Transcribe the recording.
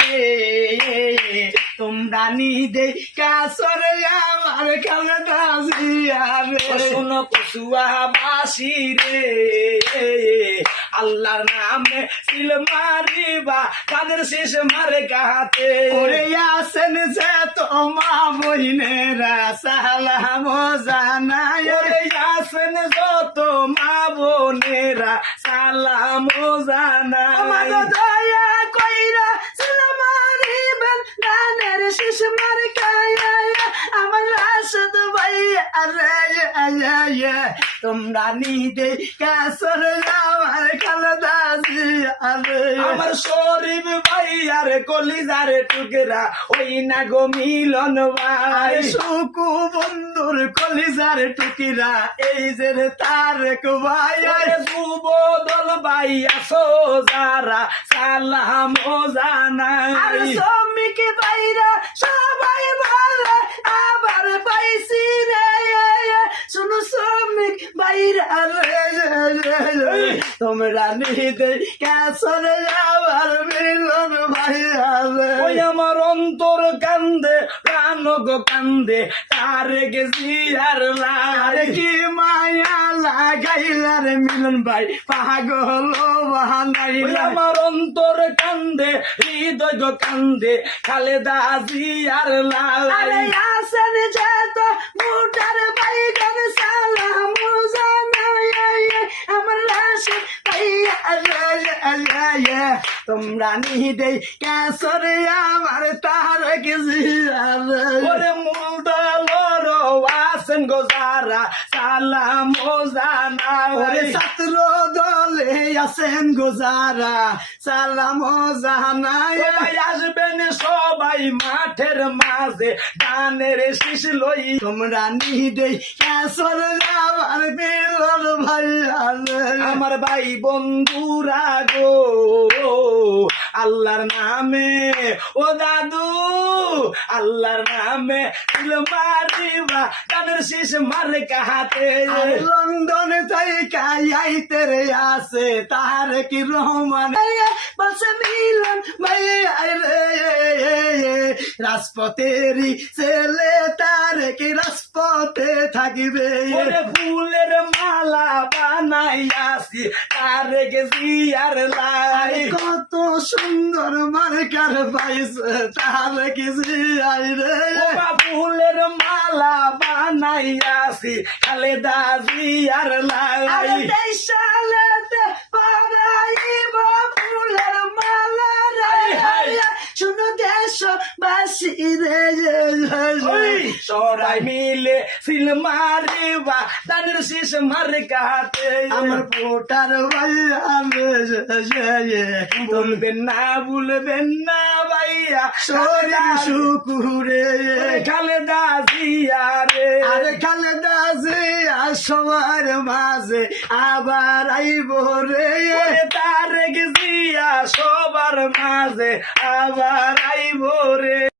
রে তোমরা নিদে কাসরে আমার খালেদা জিয়া রে শোনো কচুয়া বাসি রে আল্লাহর নামে সিল মারিবা তাদের শেষ মারে গাতে ওরে আসেন যে তোমা বইনেরা সালাম জানাই ওরে আসেন যত মা বোনেরা সালাম জানাই আমার দয়া কইরা সিল মারিবেন গানের শেষ মারে গায়া আমার রাশেদ ভাই আরে তোমরা নিদে কাসরে আমার খালেদা জিয়া রে আমার শরীফ ভাই আর কলিজার টুকরা ওই না গো মিলন ভাই সুকু বন্ধুর কলিজার টুকরা এই যে তারেক ভাই যুব দল ভাই আসো যারা সালাম জানাই আর শ্রমিক ভাইরা সবাই ভালো আবার পাইছি রে শুনো শ্রমিক ভাইরা তোমরা নিদে কাসরে আমার মিলন ভাইয়া ওই আমার অন্তর কান্দে প্রাণ গো কান্দে তারেক জিয়ার লারে কি মায়া লাগাইলার মিলন ভাই পাগল বানাইলা আমার অন্তর কান্দে হৃদয় গো কান্দে খালেদা জিয়ার লারে আসেন যেত মুটার বাইগান সালাম জানাই আমার রাশেদ ভাইয়া তোমরা নিদে কাসরে আমার তারেক জিয়া রে ওরে মুলদলর আসেন গো যারা সালাম জানাই ওরে ছাত্র দলে আসেন গো যারা সালাম জানাই আসবেন সবাই মাঠের মাঝে গানের শীষ লই তোমরা নিদে কাসরে আমার মিলন ভাইয়া আমার ভাই বন্ধুরা গো আল্লাহর নামে ও দাদু আল্লাহর নামে দিল মারিবা তাদের শেষ মারে কাহাতে লন্ডন থেকে আইতে রে আসে তারেক রহমান বলছে মিলন ভাইয়া রে রাজপথেরই ছেলে তারেক রাজপথে থাকিবে ফুলের মালা বানাইয়াছি তারেক জিয়ার লাই কত সুন্দর মার্কার পাইছে তারেক জিয়ার রে ফুলের মালা বানাইয়াছি খালেদা জিয়ার লাই দেশালেতে পারাইব ফুলের মালা রে শুনো দেশবাসী রে সবাই মিলে সিল মারিবা তাদের শেষ মারে কাতে আমার পোটার ভাইয়া বলবেন না ভাইয়া শরীর শুকুরে খালেদা জিয়া রে আরে খালেদা জিয়া সবার মাঝে আবার আইব রে তারেক জিয়া সবার মাঝে আবার আইব রে।